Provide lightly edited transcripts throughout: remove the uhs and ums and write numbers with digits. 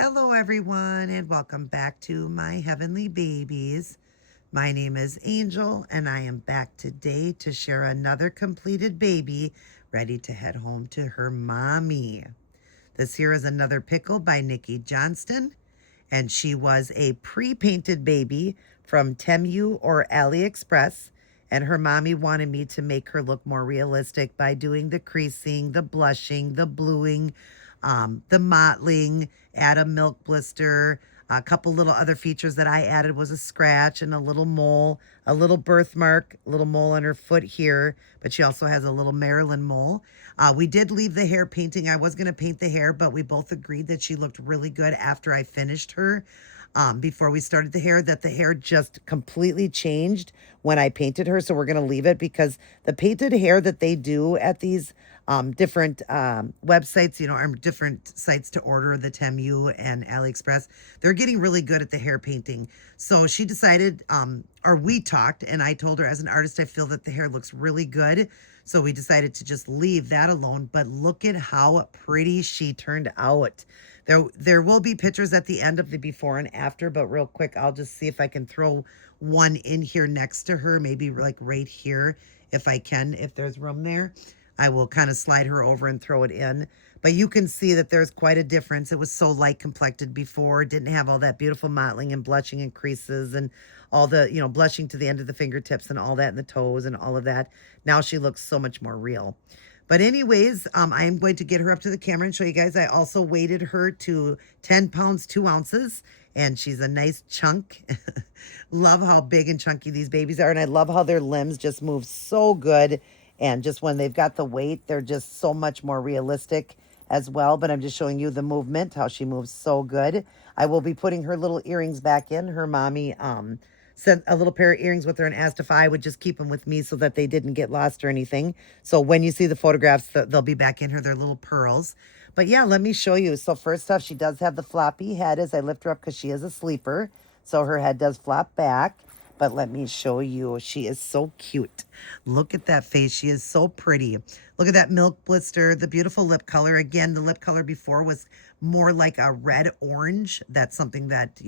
Hello, everyone, and welcome back to my heavenly babies. My name is Angel, and I am back today to share another completed baby ready to head home to her mommy. This here is another pickle by Nikki Johnston, and she was a pre-painted baby from Temu or AliExpress, and her mommy wanted me to make her look more realistic by doing the creasing, the blushing, the bluing, the mottling, add a milk blister. A couple little other features that I added was a scratch and a little mole, a little birthmark, a little mole on her foot here, but she also has a little Maryland mole. We did leave the hair painting. I was going to paint the hair, but we both agreed that she looked really good after I finished her. Before we started the hair, that the hair just completely changed when I painted her. So we're going to leave it because the painted hair that they do at these different websites, or different sites to order, the Temu and AliExpress, they're getting really good at the hair painting. So she decided, or we talked, and I told her, as an artist, I feel that the hair looks really good. So we decided to just leave that alone. But look at how pretty she turned out. There will be pictures at the end of the before and after, but real quick, I'll just see if I can throw one in here next to her, maybe like right here, if I can, if there's room there. I will kind of slide her over and throw it in. But you can see that there's quite a difference. It was so light complected before, didn't have all that beautiful mottling and blushing and creases and all the, blushing to the end of the fingertips and all that and the toes and all of that. Now she looks so much more real. But anyways, I am going to get her up to the camera and show you guys. I also weighted her to 10 pounds, 2 ounces, and she's a nice chunk. Love how big and chunky these babies are, and I love how their limbs just move so good. And just when they've got the weight, they're just so much more realistic as well. But I'm just showing you the movement, how she moves so good. I will be putting her little earrings back in. Her mommy sent a little pair of earrings with her and asked if I would just keep them with me so that they didn't get lost or anything. So when you see the photographs, they'll be back in her. They're little pearls. But yeah, let me show you. So first off, she does have the floppy head as I lift her up because she is a sleeper. So her head does flop back. But let me show you. She is so cute. Look at that face. She is so pretty. Look at that milk blister, the beautiful lip color. Again, the lip color before was more like a red orange. That's something that,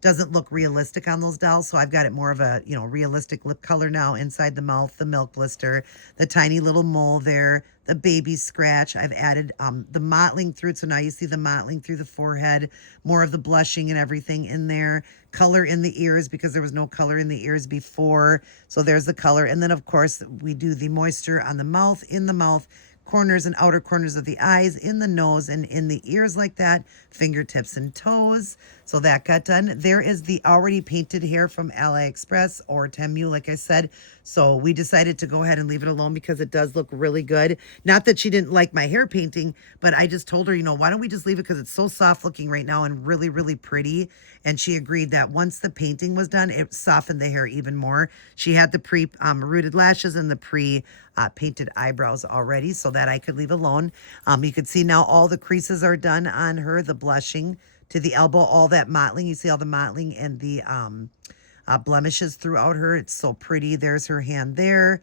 doesn't look realistic on those dolls. So I've got it more of a, realistic lip color now inside the mouth, the milk blister, the tiny little mole there, the baby scratch. I've added the mottling through. So now you see the mottling through the forehead, more of the blushing and everything in there. Color in the ears because there was no color in the ears before. So there's the color. And then, of course, we do the moisture on the mouth, in the mouth, corners and outer corners of the eyes, in the nose and in the ears like that, fingertips and toes. So that got done. There is the already painted hair from AliExpress or Temu, like I said. So we decided to go ahead and leave it alone because it does look really good. Not that she didn't like my hair painting, but I just told her, why don't we just leave it because it's so soft looking right now and really, really pretty. And she agreed that once the painting was done, it softened the hair even more. She had the pre-rooted lashes and the pre-painted eyebrows already so that I could leave alone. You can see now all the creases are done on her, the blushing to the elbow, all that mottling. You see all the mottling and the blemishes throughout her. It's so pretty. There's her hand there.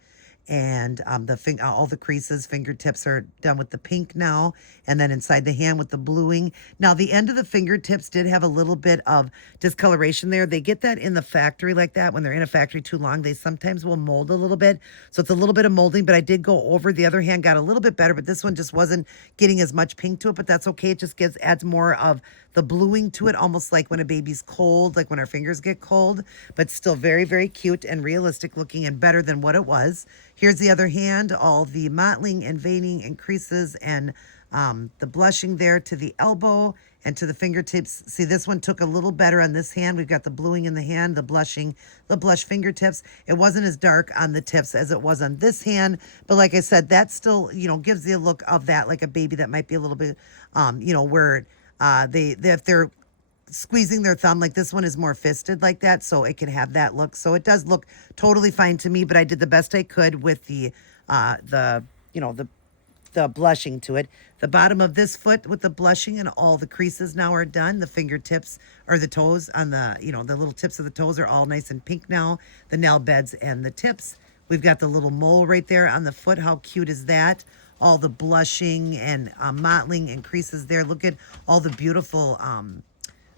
And all the creases, fingertips are done with the pink now. And then inside the hand with the bluing. Now, the end of the fingertips did have a little bit of discoloration there. They get that in the factory like that. When they're in a factory too long, they sometimes will mold a little bit. So it's a little bit of molding, but I did go over. The other hand got a little bit better, but this one just wasn't getting as much pink to it, but that's okay. It just adds more of the bluing to it, almost like when a baby's cold, like when our fingers get cold, but still very, very cute and realistic looking and better than what it was. Here's the other hand, all the mottling and veining and creases and the blushing there to the elbow and to the fingertips. See, this one took a little better on this hand. We've got the bluing in the hand, the blushing, the blush fingertips. It wasn't as dark on the tips as it was on this hand. But like I said, that still, gives the look of that, like a baby that might be a little bit, where if they're squeezing their thumb, like this one is more fisted like that, so it can have that look. So it does look totally fine to me, but I did the best I could with the blushing to it. The bottom of this foot with the blushing and all the creases now are done. The fingertips or the toes on the, the little tips of the toes are all nice and pink now. The nail beds and the tips. We've got the little mole right there on the foot. How cute is that? all the blushing and mottling and creases there. Look at all the beautiful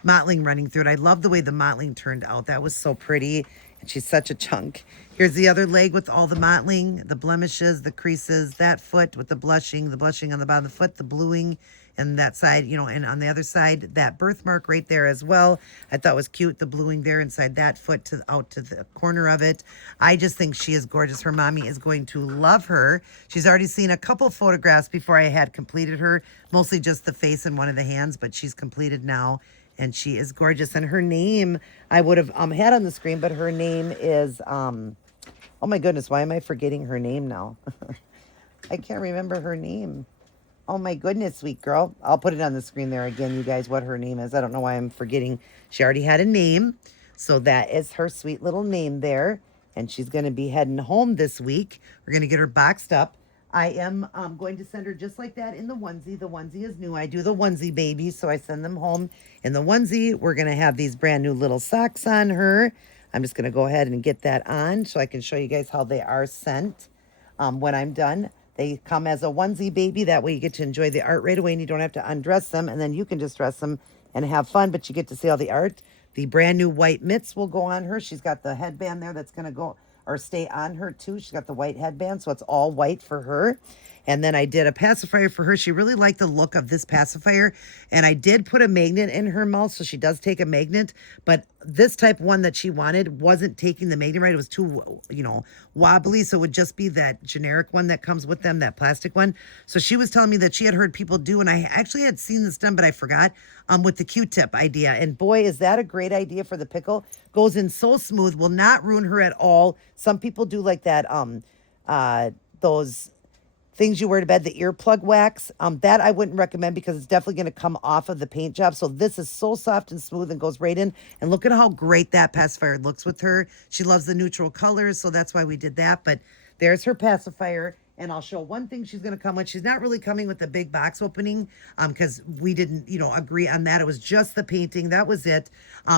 mottling running through it. I love the way the mottling turned out. That was so pretty. And she's such a chunk. Here's the other leg with all the mottling, the blemishes, the creases, that foot with the blushing on the bottom of the foot, the bluing, and that side, you know, and on the other side, that birthmark right there as well. I thought was cute, the bluing there inside that foot to out to the corner of it. I just think she is gorgeous. Her mommy is going to love her. She's already seen a couple photographs before I had completed her, mostly just the face and one of the hands, but she's completed now. And she is gorgeous. And her name, I would have had on the screen, but her name is, oh my goodness, why am I forgetting her name now? I can't remember her name. Oh my goodness, sweet girl. I'll put it on the screen there again, you guys, what her name is. I don't know why I'm forgetting. She already had a name. So that is her sweet little name there. And she's going to be heading home this week. We're going to get her boxed up. I am going to send her just like that in the onesie. The onesie is new. I do the onesie babies, so I send them home in the onesie. We're going to have these brand new little socks on her. I'm just going to go ahead and get that on so I can show you guys how they are sent when I'm done. They come as a onesie baby. That way you get to enjoy the art right away and you don't have to undress them. And then you can just dress them and have fun, but you get to see all the art. The brand new white mitts will go on her. She's got the headband there that's going to go or stay on her too. She's got the white headband, so it's all white for her. And then I did a pacifier for her. She really liked the look of this pacifier. And I did put a magnet in her mouth, so she does take a magnet. But this type one that she wanted wasn't taking the magnet right. It was too, you know, wobbly. So it would just be that generic one that comes with them, that plastic one. So she was telling me that she had heard people do, and I actually had seen this done, but I forgot, with the Q-tip idea. And boy, is that a great idea for the pickle. Goes in so smooth, will not ruin her at all. Some people do like that, those things you wear to bed, the earplug wax. That I wouldn't recommend because it's definitely going to come off of the paint job. So this is so soft and smooth and goes right in. And look at how great that pacifier looks with her. She loves the neutral colors, so that's why we did that. But there's her pacifier. And I'll show one thing she's going to come with. She's not really coming with the big box opening because we didn't, you know, agree on that. It was just the painting. That was it.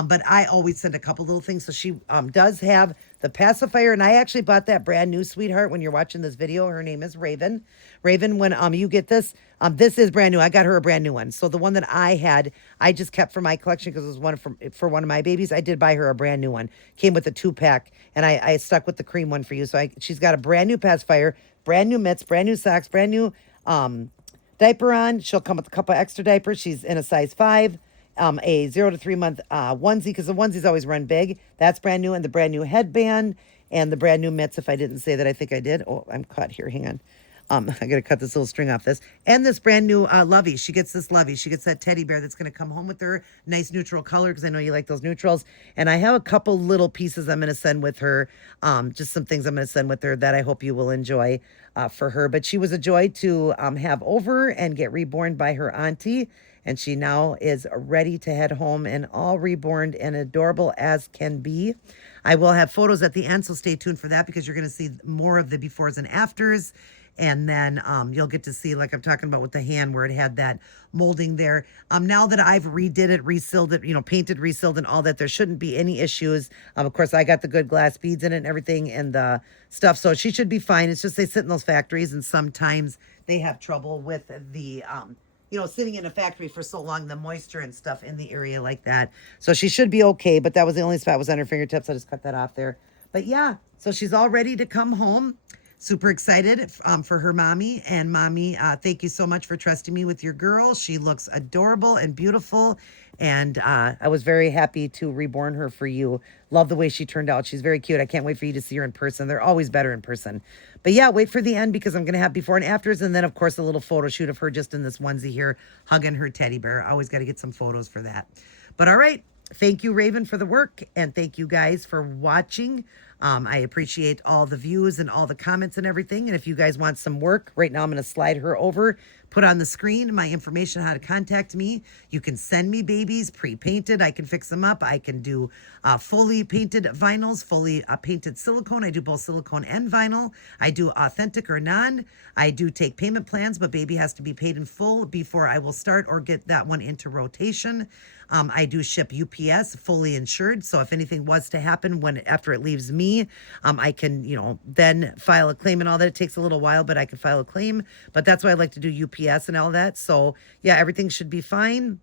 But I always send a couple little things. So she does have the pacifier. And I actually bought that brand new, sweetheart, when you're watching this video. Her name is Raven. Raven, when you get this, this is brand new. I got her a brand new one. So the one that I had, I just kept for my collection because it was one for one of my babies. I did buy her a brand new one. Came with a 2-pack. And I stuck with the cream one for you. So she's got a brand new pacifier, brand new mitts, brand new socks, brand new diaper on. She'll come with a couple extra diapers. She's in a size 5, a 0 to 3 month onesie because the onesies always run big. That's brand new. And the brand new headband and the brand new mitts. If I didn't say that, I think I did. Oh, I'm caught here. Hang on. I got to cut this little string off this. And this brand new Lovey. She gets this Lovey. She gets that teddy bear that's going to come home with her. Nice neutral color because I know you like those neutrals. And I have a couple little pieces I'm going to send with her. Just some things I'm going to send with her that I hope you will enjoy for her. But she was a joy to have over and get reborn by her auntie. And she now is ready to head home and all reborn and adorable as can be. I will have photos at the end, so stay tuned for that because you're going to see more of the befores and afters. And then you'll get to see, like I'm talking about with the hand where it had that molding there. Now that I've redid it, resealed it, you know, painted, resealed and all that, there shouldn't be any issues. Of course, I got the good glass beads in it and everything and the stuff. So she should be fine. It's just they sit in those factories and sometimes they have trouble with the, you know, sitting in a factory for so long, the moisture and stuff in the area like that. So she should be okay. But that was the only spot was on her fingertips. I just cut that off there. But yeah, so she's all ready to come home. Super excited for her mommy. And mommy, thank you so much for trusting me with your girl. She looks adorable and beautiful. And I was very happy to reborn her for you. Love the way she turned out. She's very cute. I can't wait for you to see her in person. They're always better in person. But yeah, wait for the end because I'm going to have before and afters. And then, of course, a little photo shoot of her just in this onesie here, hugging her teddy bear. I always got to get some photos for that. But all right. Thank you, Raven, for the work. And thank you guys for watching. I appreciate all the views and all the comments and everything. And if you guys want some work, right now I'm going to slide her over, put on the screen my information, how to contact me. You can send me babies pre-painted. I can fix them up. I can do fully painted vinyls, fully painted silicone. I do both silicone and vinyl. I do authentic or non. I do take payment plans, but baby has to be paid in full before I will start or get that one into rotation. I do ship UPS, fully insured. So if anything was to happen after it leaves me, I can, then file a claim and all that. It takes a little while, but I can file a claim. But that's why I like to do UPS and all that. So yeah, everything should be fine.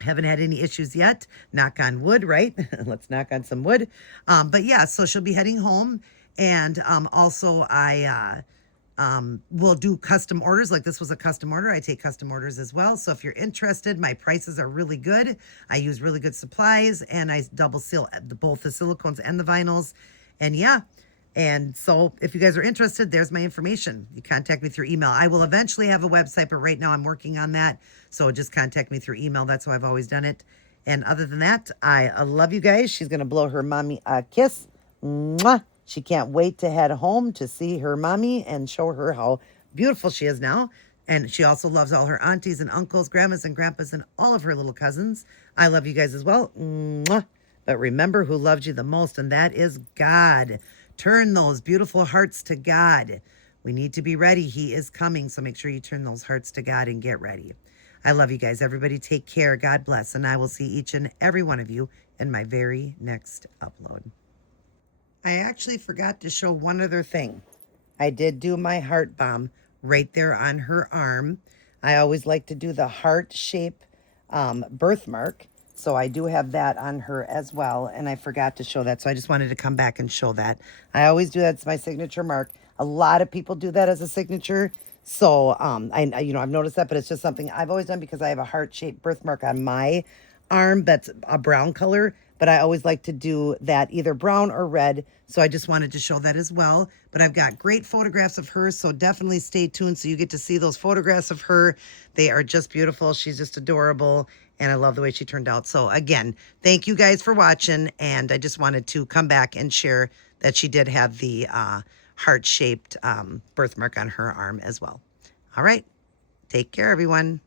Haven't had any issues yet. Knock on wood, right? Let's knock on some wood. But yeah, so she'll be heading home. And also, I will do custom orders. Like this was a custom order. I take custom orders as well. So if you're interested, my prices are really good. I use really good supplies, and I double seal both the silicones and the vinyls. And yeah. And so if you guys are interested, there's my information. You contact me through email. I will eventually have a website, but right now I'm working on that. So just contact me through email. That's how I've always done it. And other than that, I love you guys. She's going to blow her mommy a kiss. Mwah. She can't wait to head home to see her mommy and show her how beautiful she is now. And she also loves all her aunties and uncles, grandmas and grandpas, and all of her little cousins. I love you guys as well. Mwah. But remember who loves you the most, and that is God. Turn those beautiful hearts to God. We need to be ready. He is coming. So make sure you turn those hearts to God and get ready. I love you guys. Everybody take care. God bless. And I will see each and every one of you in my very next upload. I actually forgot to show one other thing. I did do my heart bomb right there on her arm. I always like to do the heart shape birthmark. So I do have that on her as well, and I forgot to show that. So I just wanted to come back and show that. I always do that. It's my signature mark. A lot of people do that as a signature. So I've noticed that, but it's just something I've always done because I have a heart-shaped birthmark on my arm that's a brown color, but I always like to do that either brown or red. So I just wanted to show that as well. But I've got great photographs of her, so definitely stay tuned so you get to see those photographs of her. They are just beautiful. She's just adorable, and I love the way she turned out. So again, thank you guys for watching, and I just wanted to come back and share that she did have the heart-shaped birthmark on her arm as well. All right, take care, everyone.